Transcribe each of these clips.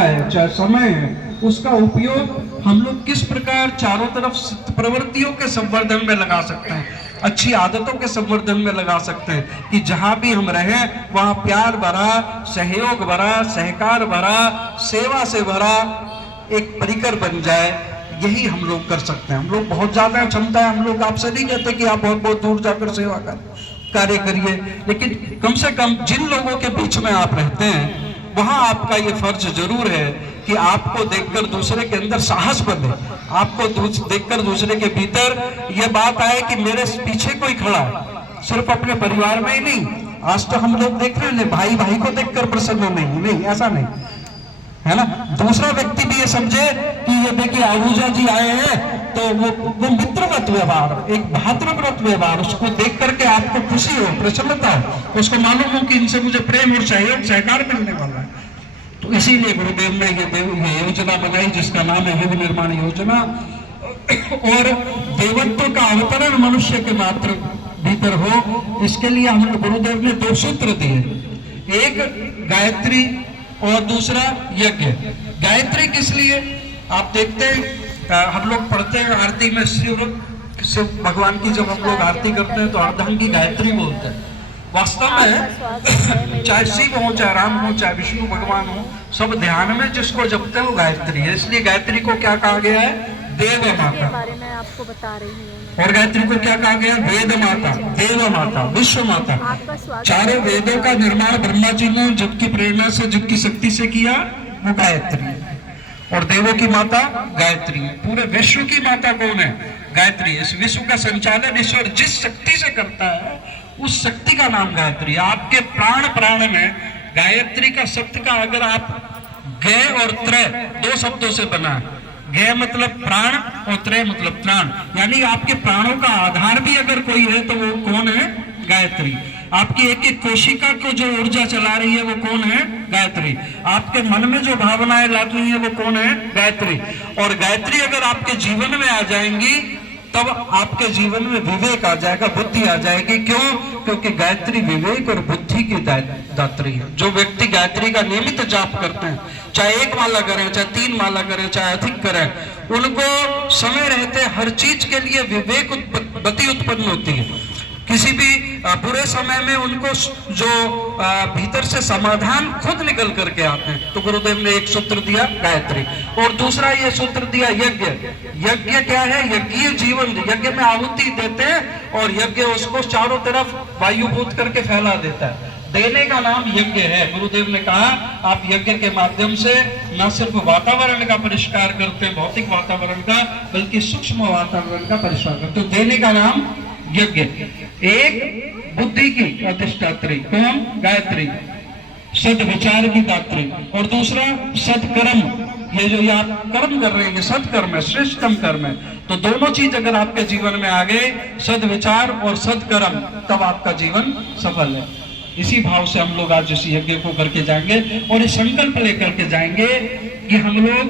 है, चाहे समय है, उसका उपयोग हम लोग किस प्रकार चारों तरफ प्रवृत्तियों के संवर्धन में लगा सकते हैं, अच्छी आदतों के संवर्धन में लगा सकते हैं कि जहां भी हम रहें वहां प्यार भरा, सहयोग भरा, सहकार भरा, सेवा से भरा एक परिकर बन जाए। यही हम लोग कर सकते हैं। हम लोग बहुत ज्यादा क्षमता है, हम लोग आपसे नहीं कहते कि आप बहुत बहुत दूर जाकर सेवा कार्य करिए, लेकिन कम से कम जिन लोगों के बीच में आप रहते हैं वहां आपका ये फर्ज जरूर है कि आपको देखकर दूसरे के अंदर साहस बने, आपको देखकर दूसरे के भीतर यह बात आए कि मेरे पीछे कोई खड़ा है। सिर्फ अपने परिवार में ही नहीं, आज तो हम लोग देख रहे हैं भाई भाई को देखकर प्रसन्न नहीं, ऐसा नहीं है ना। दूसरा व्यक्ति भी ये समझे कि ये देखिए आहूजा जी आए हैं, तो वो मित्रवत व्यवहार, एक भातृव्रत व्यवहार, उसको देख करके आपको खुशी हो, प्रसन्नता हो, उसको मालूम हो कि इनसे मुझे प्रेम और सहयोग सहकार मिलने वाला है। तो इसीलिए गुरुदेव ने ये योजना बनाई जिसका नाम है युग निर्माण योजना। और देवत्व का अवतरण मनुष्य के मात्र भीतर हो, इसके लिए हम गुरुदेव ने 2 सूत्र दिए, एक गायत्री और दूसरा यज्ञ। गायत्री किस लिए? आप देखते हैं हम लोग पढ़ते हैं आरती में शिव भगवान की जब हम लोग आरती करते हैं तो अर्धांगी गायत्री बोलते हैं। वास्तव में चाहे शिव हो, चाहे राम हो, चाहे विष्णु भगवान हो, सब ध्यान में जिसको जपते हैं वो गायत्री है। इसलिए गायत्री को क्या कहा गया है? देव माता। बारे में आपको बता रही हूँ। और गायत्री को क्या कहा गया? वेद माता, देव माता, विश्व माता। चारों वेदों का निर्माण ब्रह्मा जी ने जिनकी प्रेरणा से, जिनकी शक्ति से किया, वो गायत्री है। और देवों की माता गायत्री है। पूरे विश्व की माता कौन है? गायत्री है। इस विश्व का संचालन ईश्वर जिस शक्ति से करता है उस शक्ति का नाम गायत्री है। आपके प्राण प्राण में गायत्री का शब्द का अगर आप गय और त्रय 2 शब्दों से बना है, गय मतलब प्राण और त्रय मतलब प्राण, यानी आपके प्राणों का आधार भी अगर कोई है तो वो कौन है? गायत्री। आपकी एक एक कोशिका को जो ऊर्जा चला रही है वो कौन है? गायत्री। आपके मन में जो भावनाएं ला रही है वो कौन है? गायत्री। और गायत्री अगर आपके जीवन में आ जाएंगी तब आपके जीवन में विवेक आ जाएगा, बुद्धि आ जाएगी। क्यों? क्योंकि गायत्री विवेक और बुद्धि की दात्री है। जो व्यक्ति गायत्री का नियमित जाप करते हैं, चाहे 1 माला करें, चाहे 3 माला करें, चाहे अधिक करें, उनको समय रहते हर चीज के लिए विवेक बुद्धि उत्पन्न होती है। किसी भी बुरे समय में उनको जो भीतर से समाधान खुद निकल करके आते हैं। तो गुरुदेव ने एक सूत्र दिया गायत्री, और दूसरा ये सूत्र दिया यज्ञ। यज्ञ क्या है? यज्ञ जीवन। यज्ञ में आहुति देते हैं और यज्ञ उसको चारों तरफ वायुभूत करके फैला देता है। देने का नाम यज्ञ है। गुरुदेव ने कहा आप यज्ञ के माध्यम से न सिर्फ वातावरण का परिष्कार करते हैं, भौतिक वातावरण का, बल्कि सूक्ष्म वातावरण का परिष्कार करते। तो देने का नाम यज्ञ। एक बुद्धि की अधिष्ठात्री कौन? गायत्री, सद विचार की दात्री। और दूसरा सदकर्म, ये जो आप कर्म कर रहे हैं ये सदकर्म है, श्रेष्ठतम कर्म है। तो दोनों चीज अगर आपके जीवन में आ गए, सद विचार और सदकर्म, तब आपका जीवन सफल है। इसी भाव से हम लोग आज इस यज्ञ को करके जाएंगे और इस संकल्प लेकर के जाएंगे कि हम लोग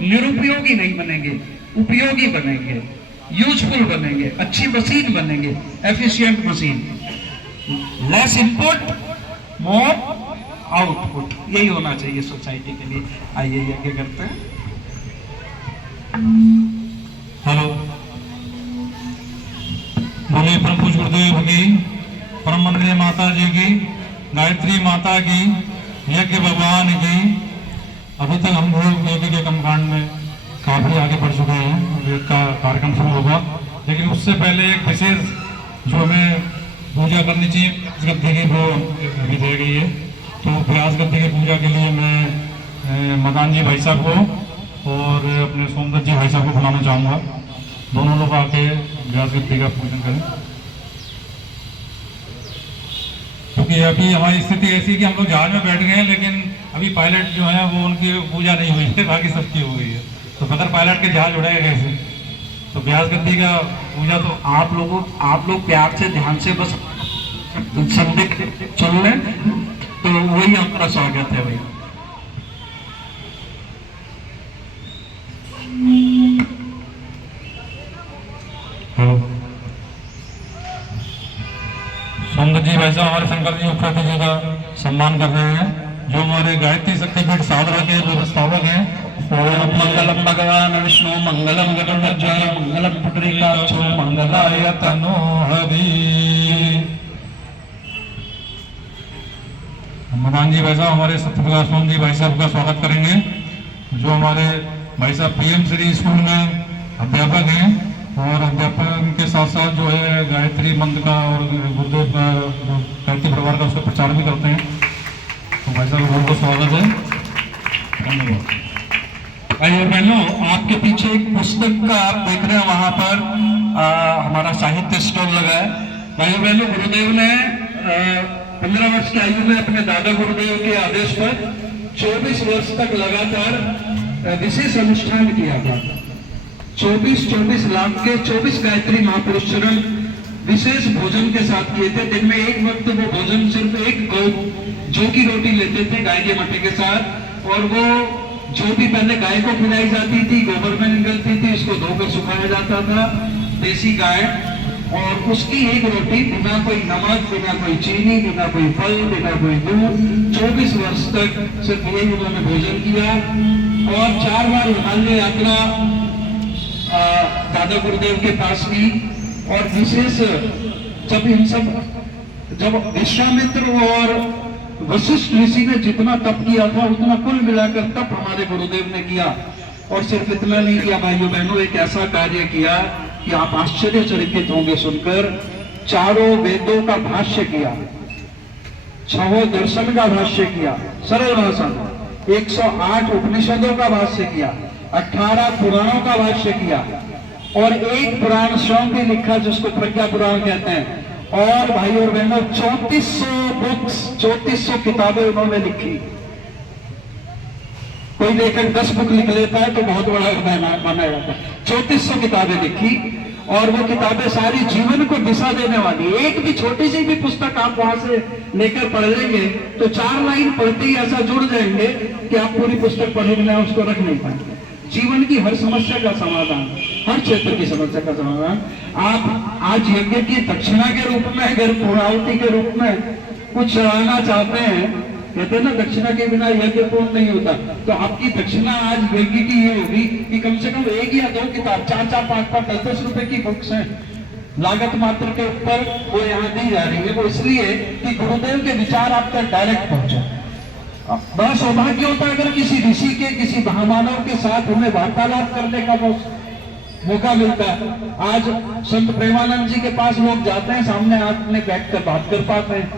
निरुपयोगी नहीं बनेंगे, उपयोगी बनेंगे, यूजफुल बनेंगे, अच्छी मशीन बनेंगे, एफिशिएंट मशीन। लेस इनपुट मोर आउटपुट, यही होना चाहिए सोसाइटी के लिए। आइए यज्ञ करते हैं। हेलो, बोले परम पूज्य गुरुदेव की, परम वंदनीय माता जी की, गायत्री माता की, यज्ञ भगवान की। अभी तक हम लोग यज्ञ के कर्मकांड में काफी आगे बढ़ चुके हैं। वेद का कार्यक्रम शुरू होगा, लेकिन उससे पहले एक विशेष जो हमें पूजा करनी चाहिए गद्दी की, वो अभी रह गई है। तो व्यास गद्दी की पूजा के लिए मैं मदान जी भाई साहब को और अपने सोमदत्त जी भाई साहब को बुलाना चाहूँगा। दोनों लोग आके व्यास गद्दी का पूजन करें, क्योंकि अभी हमारी स्थिति ऐसी कि हम लोग जहाज में बैठ गए हैं, लेकिन अभी पायलट जो है वो उनकी पूजा नहीं हुई है, बाकी सबकी हो गई है। तो बगैर पायलट के जहाज उड़ेगा कैसे? तो व्यास गद्दी का पूजा तो आप लोग प्यार से ध्यान से बस संदिग्ध चल लें, तो वही हमारा स्वागत है भैया। सोमदत्त जी भाई साहब हमारे शंकर जी उपराती जी का सम्मान कर रहे हैं। जो हमारे गायत्री शक्तिपीठ साधना के व्यवस्थापक हैं, ओम मंगलम भगवान विष्णु मंगलम गरुड़ध्वज मंगलम पुंडरीकाक्षो मंगलाय तनो हरि। मकान जी भाई साहब हमारे सत्यप्रकाश स्वामी जी भाई साहब का स्वागत करेंगे, जो हमारे भाई साहब पीएम श्री स्कूल में अध्यापक हैं और अध्यापक के साथ साथ जो है गायत्री मंत्र का और गुरुदेव का गायत्री परिवार का उसका प्रचार भी करते हैं। तो भाई साहब बहुत बहुत स्वागत है, धन्यवाद। भाई और बहनों, आपके पीछे एक पुस्तक का आप देख रहे हैं, वहां पर हमारा साहित्य स्टॉल लगा है। भाई और बहनों, गुरुदेव ने 15 वर्ष की आयु में अपने दादा गुरुदेव के आदेश पर 24 वर्ष तक लगातार विशेष अनुष्ठान किया था। 24 लाख के 24 गायत्री महापुरुष चरण विशेष भोजन के साथ किए थे। दिन में एक वक्त वो भोजन सिर्फ एक जौ की रोटी लेते थे गाय के मट्टे के साथ, और वो जो भी पहले गाय को खिलाई जाती थी, गोबर में निकलती थी, उसको धोकर सुखाया जाता था, देसी गाय, और उसकी एक रोटी बिना कोई नमक, बिना कोई चीनी, बिना कोई फल, बिना कोई दूध, 24 वर्ष तक सिर्फ यही उन्होंने भोजन किया। और 4 बार हिमालय यात्रा दादा गुरुदेव के पास की, और विशेष जब विश्वामित्र और वशिष्ठ ऋषि ने जितना तप किया था उतना कुल मिलाकर तप हमारे गुरुदेव ने किया। और सिर्फ इतना नहीं किया भाइयों बहनों, एक ऐसा कार्य किया कि आप आश्चर्यचकित होंगे सुनकर। 4 वेदों का भाष्य किया, 6 दर्शन का भाष्य किया, सरल भाषा में 108 उपनिषदों का भाष्य किया, 18 पुराणों का भाष्य किया, और एक पुराण स्वयं भी लिखा जिसको प्रज्ञा पुराण कहते हैं। और भाई और बहनों, 3400 बुक्स, 3400 किताबें उन्होंने लिखी। कोई लेखक 10 बुक लिख लेता है तो बहुत बड़ा माना जाता है। 3400 किताबें लिखी, और वो किताबें सारी जीवन को दिशा देने वाली। एक भी छोटी सी भी पुस्तक आप वहां से लेकर पढ़ लेंगे तो 4 लाइन पढ़ते ही ऐसा जुड़ जाएंगे कि आप पूरी पुस्तक पढ़े बिना उसको रख नहीं पाएंगे। जीवन की हर समस्या का समाधान, हर क्षेत्र की समस्या का समाधान आप आज यज्ञ की दक्षिणा के रूप में, अगर पूर्णाहुति के रूप में कुछ चढ़ाना चाहते हैं, कहते हैं ना दक्षिणा के बिना यज्ञ पूर्ण नहीं होता, तो आपकी दक्षिणा आज यज्ञ की ये होगी कि कम से कम 1 या 2 किताब, 4-4, 5-5, 10-10 रुपए की बुक्स हैं, लागत मात्र के ऊपर वो यहाँ दी जा रही है। वो इसलिए कि गुरुदेव के विचार आप तक डायरेक्ट पहुंचे। बड़ा सौभाग्य होता है अगर किसी ऋषि के, किसी महामानव के साथ हमें वार्तालाप करने का मौका मिलता है। आज संत प्रेमानंद जी के पास लोग जाते हैं, सामने आके बैठकर बात कर पाते हैं,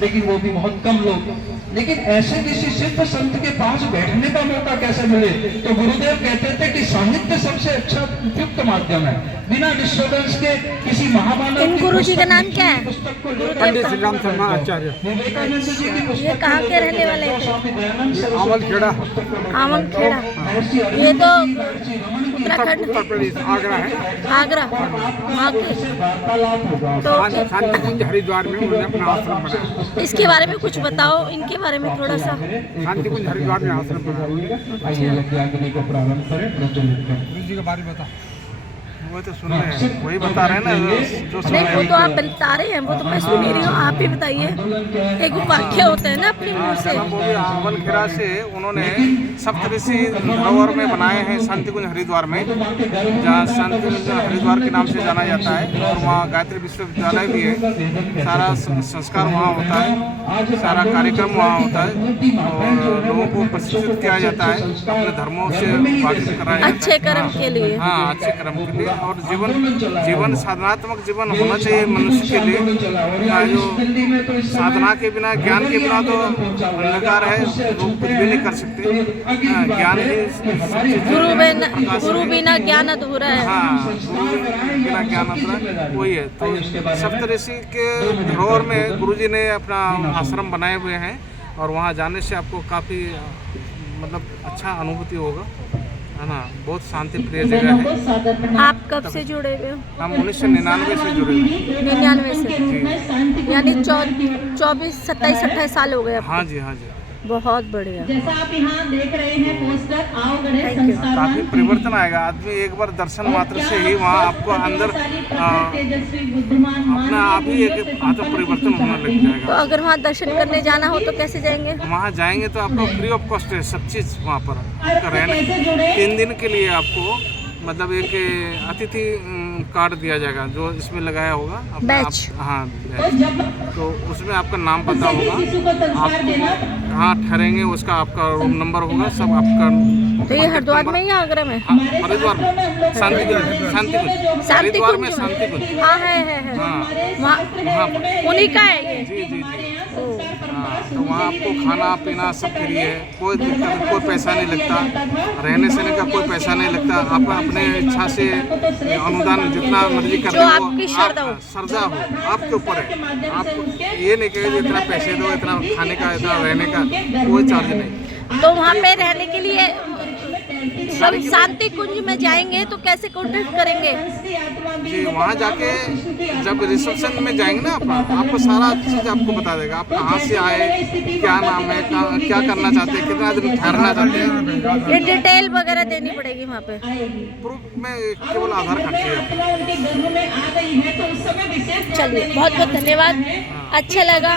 लेकिन वो भी बहुत कम लोग। लेकिन ऐसे किसी सिद्ध संत के पास बैठने का मौका कैसे मिले? तो गुरुदेव कहते थे कि साहित्य सबसे अच्छा उपयुक्त माध्यम है। बिना डिस्टर्बेंस के किसी महामानव इन गुरु जी का नाम क्या है? पुस्तक को पंडित श्री राम शर्मा आचार्य, विवेकानंद जी की पुस्तक ये कहाँ के रहने वाले थे? स्वामी दयानंद सरस्वती आमलखेड़ा, आमलखेड़ा, ये तो उत्तराखंड, उत्तर प्रदेश, आगरा है। आगरा, वहाँ के। वार्तालाप होगा। तो शांति कुंज हरिद्वार में उन्होंने अपना आश्रम बनाया। इसके बारे में कुछ बताओ, इनके बारे में थोड़ा सा। शांति कुंज हरिद्वार में आश्रम बनाया। आइए यज्ञाग्नि को प्रारंभ करें, प्रज्वलित करें। गुरु जी के बारे में बता। वो तो सुन रहे हैं, वही बता रहे हैं ना जो सुन नहीं, रहे वो हैं। तो आप बता रहे हैं, वो तो मैं सुन ही रही हूँ। आप ही बताइए, एक वाक्य होता है ना अपने मुंह से। आमलखेड़ा से उन्होंने सप्तऋषि धरोहर में बनाए हैं शांति कुंज हरिद्वार में, जहाँ शांति कुंज हरिद्वार के नाम से जाना जाता है। और वहाँ गायत्री विश्वविद्यालय भी है। सारा संस्कार वहाँ होता है, सारा कार्यक्रम वहाँ होता है, और लोगों को प्रशिक्षित किया जाता है, अपने धर्मों से वाकिफ कराया जाता है। अच्छे कर्म के लिए। हाँ, अच्छे कर्म के लिए। और जीवन साधनात्मक जीवन होना चाहिए मनुष्य के लिए। जो साधना के बिना, ज्ञान के बिना तो अंधकार है, लोग कुछ भी नहीं कर सकते। ज्ञान ही गुरु बिना ज्ञान अधूरा है। हाँ, गुरु बिना ज्ञान अधूरा वही है। तो सप्तऋषि के धरोहर में गुरुजी ने अपना आश्रम बनाए हुए हैं, और वहाँ जाने से आपको काफ़ी मतलब अच्छा अनुभूति होगा, है ना। बहुत शांति प्रिय जगह है। आप कब से जुड़े हुए हो? हम 1999 से जुड़े हुए हैं। 99 से, यानी 24, 27, 28 साल हो गए। हाँ जी, हाँ जी। बहुत बढ़िया। जैसा आप यहाँ देख रहे हैं पोस्टर, आओ गणेश Thank you. संस्कार काफी परिवर्तन आएगा। आदमी एक बार दर्शन मात्र से ही वहाँ आपको अंदर तेजस्वी बुद्धिमान अपना आप ही एक आत्म परिवर्तन होने लग तो जाएगा। अगर वहाँ दर्शन करने जाना हो तो कैसे जाएंगे? वहाँ जाएंगे तो आपको फ्री ऑफ कॉस्ट है सब चीज़ वहाँ पर आपका रहने 3 दिन के लिए आपको मतलब एक अतिथि कार्ड दिया जाएगा जो इसमें लगाया होगा बैच। हाँ बैच। तो उसमें आपका नाम पता होगा, आप कहाँ ठहरेंगे उसका आपका रूम नंबर होगा, सब आपका। तो ये हरिद्वार में या आगरा में? हाँ, हरिद्वार में शांतिकुंज हरिद्वार में शांतिकुंज। हाँ है हाँ वहाँ उन्हीं का है ये। जी जी जी। हाँ, तो वहाँ आपको खाना पीना सब फ्री है, कोई दिक्कत, कोई पैसा नहीं लगता, रहने सहने का कोई पैसा नहीं लगता। आप अपने इच्छा से अनुदान जितना मर्जी कर जो दो, आपकी श्रद्धा हो। श्रद्धा हो आपके ऊपर है। आप ये नहीं कहें इतना पैसे दो, इतना खाने का, इतना रहने का कोई चार्ज नहीं। तो वहाँ पे रहने के लिए सब शांति कुंज में जाएंगे तो कैसे कॉन्टेक्ट करेंगे? जी वहाँ जाके जब रिसेप्शन में जाएंगे ना अपना, आपको सारा चीज़ आपको बता देगा, आप कहाँ से आए, क्या नाम है, क्या करना चाहते हैं, कितना दिन ठहरना चाहते हैं। ये डिटेल वगैरह देनी पड़ेगी वहाँ पे? प्रूफ में केवल आधार कार्ड चाहिए। चलिए बहुत बहुत धन्यवाद, अच्छा लगा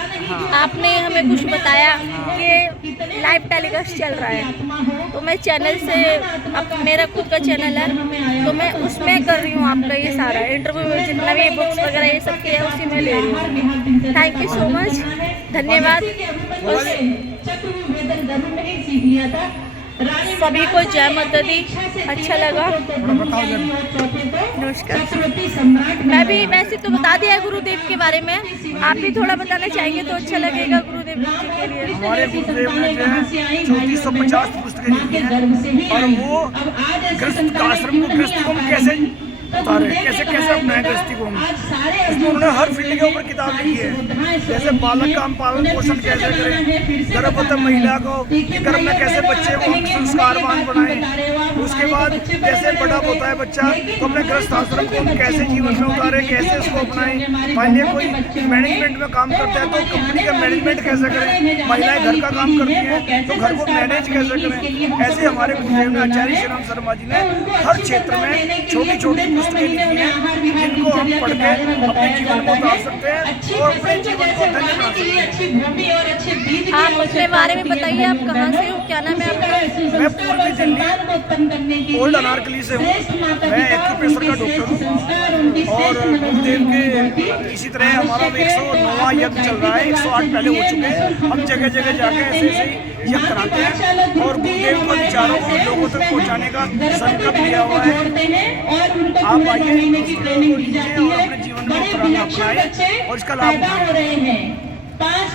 आपने हमें कुछ बताया कि लाइव टेलीकास्ट चल रहा है। तो मैं चैनल से, अब मेरा खुद का चैनल है तो मैं उसमें कर रही हूँ आपका ये सारा इंटरव्यू, जितना भी बुक्स वगैरह ये सब किया उसी में ले रही हूँ। थैंक यू सो मच, धन्यवाद। सभी को जय माता दी, अच्छा लगा, नमस्कार। मैं भी वैसे तो बता दिया है गुरुदेव के बारे में, आप भी थोड़ा बताना चाहेंगे तो अच्छा लगेगा गुरुदेव जी के लिए। हमारे गुरुदेव ने जो है 3450 पुस्तकें लिखी हैं और वो गृहस्थ का आश्रम को, गृहस्थी को हम कैसे उतारे, कैसे कैसे अपनाएं गृहस्थी को हम, उसमें उन्होंने हर फील्ड के ऊपर किताब लिखी है। जैसे बालक का हम पालन पोषण कैसे करें, गर्भवती महिला को गर्भ में कैसे बच्चे को हम संस्कारवान बनाएं, उसके बाद जैसे बड़ा होता है बच्चा तो अपने गृहस्थ आश्रम को हम कैसे जीवन में उतारें, कैसे उसको अपनाएं। मान लिया कोई मैनेजमेंट में काम करता है तो कंपनी का मैनेजमेंट कैसे करें, महिलाएं घर का काम करती हैं तो घर को मैनेज कैसे करें। ऐसे हमारे गुरुदेव ने आचार्य श्री राम शर्मा जी ने हर क्षेत्र में छोटी छोटी पुस्तकें लिखी हैं जिनको हम पढ़ के अपने जीवन को उतार सकते हैं और अपने जीवन को धन्य बना सकते हैं। आप अपने बारे में बताइए, आप कहाँ से हो, क्या नाम है आपका? मैं पूर्वी दिल्ली ओल्ड अनारकली से हूँ, मैं एक्यूप्रेशर का डॉक्टर हूँ और गुरुदेव के इसी तरह हमारा 109वां यज्ञ चल रहा है, 108 पहले हो चुके हैं। हम जगह जगह जाके ऐसे ऐसे यज्ञ कराते हैं और गुरुदेव के विचारों को लोगों तक पहुँचाने का संकल्प लिया हुआ है। आप आइए और अपने जीवन में अपनाएं और इसका लाभ उठाएं।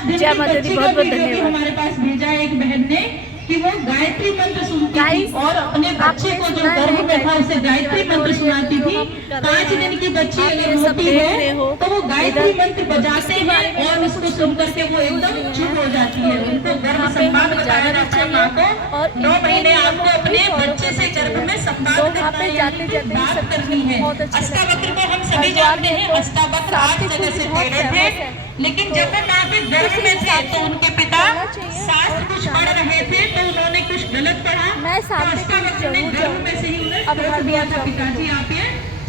जय माता दी, बहुत बहुत धन्यवाद। हमारे पास भेजा एक बहन ने कि वो गायत्री मंत्र सुनती थी और अपने बच्चे को जो गर्भ में था उसे गायत्री मंत्र सुनाती थी। 5 दिन की बच्ची अगर होती है तो वो गायत्री मंत्र बजाते हैं और उसको सुन करके वो एकदम चुप हो जाती है। उनको गर्भ संवाद बताया जाता है माँ को, और 9 महीने आपको अपने बच्चे से गर्भ में संवाद करना है, बात करनी है। अष्टावक्र को हम सभी जानते हैं, अष्टावक्र 8 जगह से प्रेरित थे, लेकिन जब वो माँ के गर्भ में थे तो उनके पिता शास्त्र कुछ पढ़ रहे थे तो उन्होंने कुछ गलत पढ़ा। मैं सामने तो अष्टावक्र ने गर्भ में से ही उन्हें अब कह दिया था, पिताजी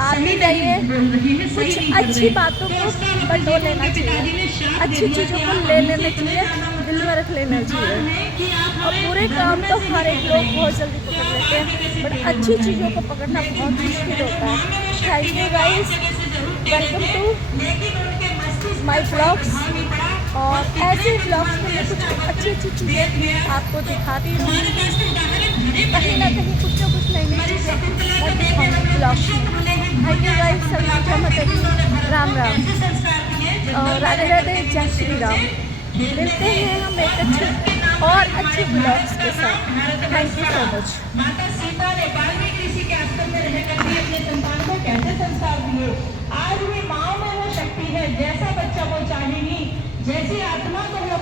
आप ही जाइए, कुछ अच्छी बातों को बटो लेना चाहिए, अच्छी चीज़ों को ले लेना चाहिए, दिल में रख लेना चाहिए। और पूरे काम तो हर एक लोग बहुत जल्दी पकड़ लेते हैं, बट अच्छी चीज़ों को पकड़ना बहुत मुश्किल होता है। Thank you guys, welcome to my blogs, और ऐसे ब्लॉग्स में मैं कुछ अच्छी अच्छी चीज़ें आपको दिखाती रहूँगी, कहीं ना कहीं कुछ ना कुछ नई नई चीज़ें मैं दिखाऊँगी ब्लॉग्स में। थैंक यू गाइस, सभी जय माता दी, राम राम और राधे राधे, जय श्री राम। मिलते हैं हम एक अच्छे ब्लॉग्स के साथ। Thank you so much. माता सीता ने वाल्मीकि ऋषि के आश्रम में रहकर भी अपने संतान को कैसे संस्कार दिए। आज भी माँ में वो शक्ति है, जैसा बच्चा वो चाहेगी, जैसी आत्मा को वो